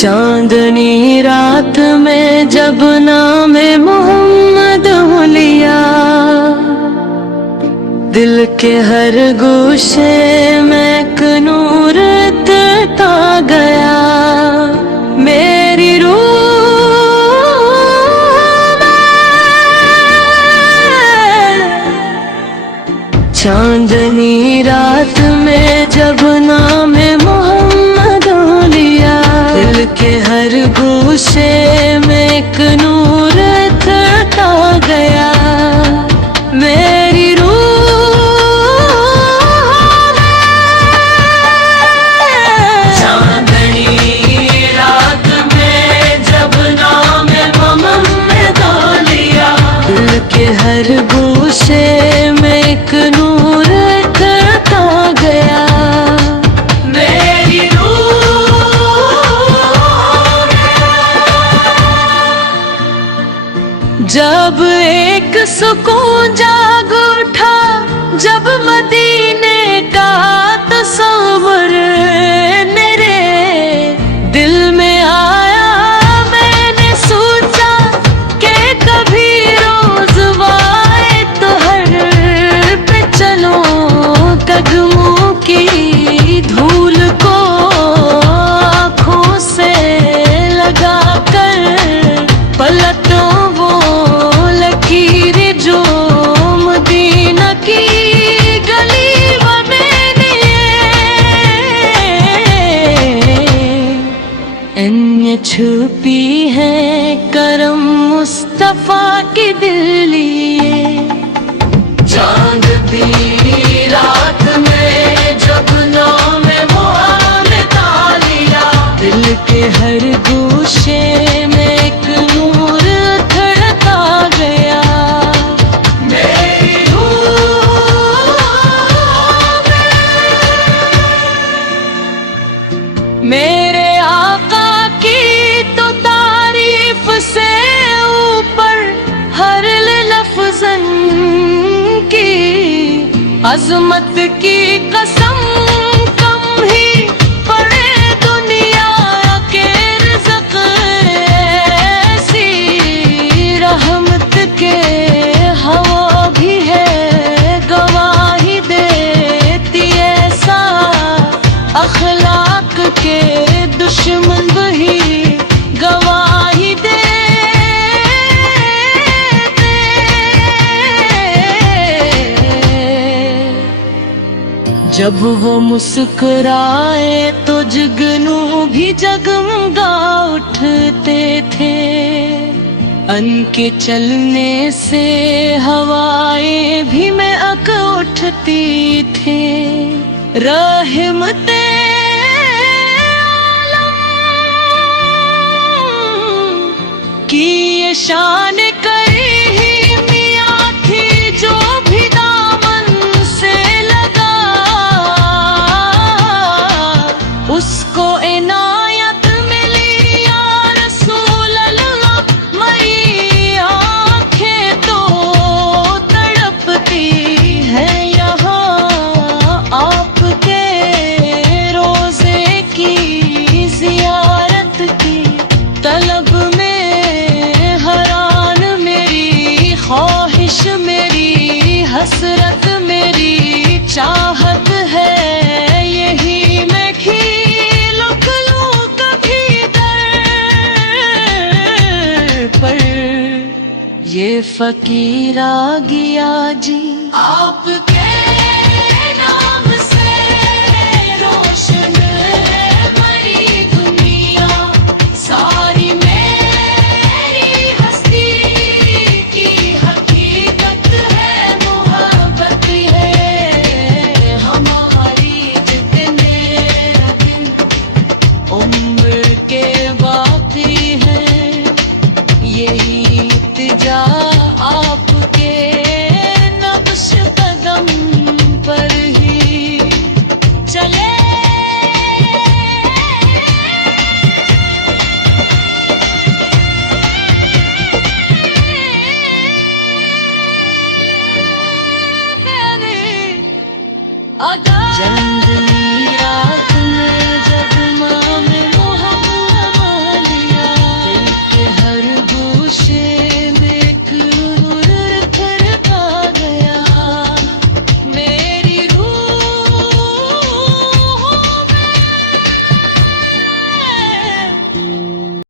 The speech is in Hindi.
चांदनी रात में जब नाम मोहम्मद लिया, दिल के हर गोशे में एक नूर ता गया। मेरी रूह चांदनी रात में जब नाम मोहम्मद लिया, दिल के हर गोशे में एक नूर ता गया। मेरी हर गोशे में एक नूर करता गया। मेरी रूह जब एक सुकून जाग उठा, जब मदीने का तस्वर मेरे दिल में आया। मैंने सोचा कि कभी कदमों की धूल को आँखों से लगा कर, पलटों वो लकीर जो मदीना की गली मैंने इनमें छुपी है करम मुस्तफा के दिल लिए। चांद भी रात में जब नाम मोहम्मद लिया, दिल के हर गोशे में एक नूर धड़का गया। मेरी रूह मेरे आका की तो तारीफ से ऊपर हर लफ्ज़न की अजमत की कसम कम ही पड़े दुनिया के रिज़्क़ ऐसी रहमत के हवा भी है गवाही देती। ऐसा अखलाक के दुश्मन भी गवाही दे। जब वो मुस्कुराए तो जुगनू भी जगमगा उठते थे। उनके चलने से हवाएं भी महक उठती थी। रहमते आलम की ये शान करी ही मियां थी, जो भी दामन से लगा उसको इनायत मिली। या रसूल अल्लाह मेरी आँखें तो तड़पती है यहाँ आपके रोज़े की ज़ियारत की तलब में। हरान मेरी ख्वाहिश मेरी हसरत मेरी चाहत है, यही मैं खील लूं कभी दर पर। ये फकीर आ गया जी आपके नाम से, रोशन है बड़ी दुनिया सारी। मेरी हस्ती की हकीकत है मोहब्बत है हमारी। जितने दिन उम्र के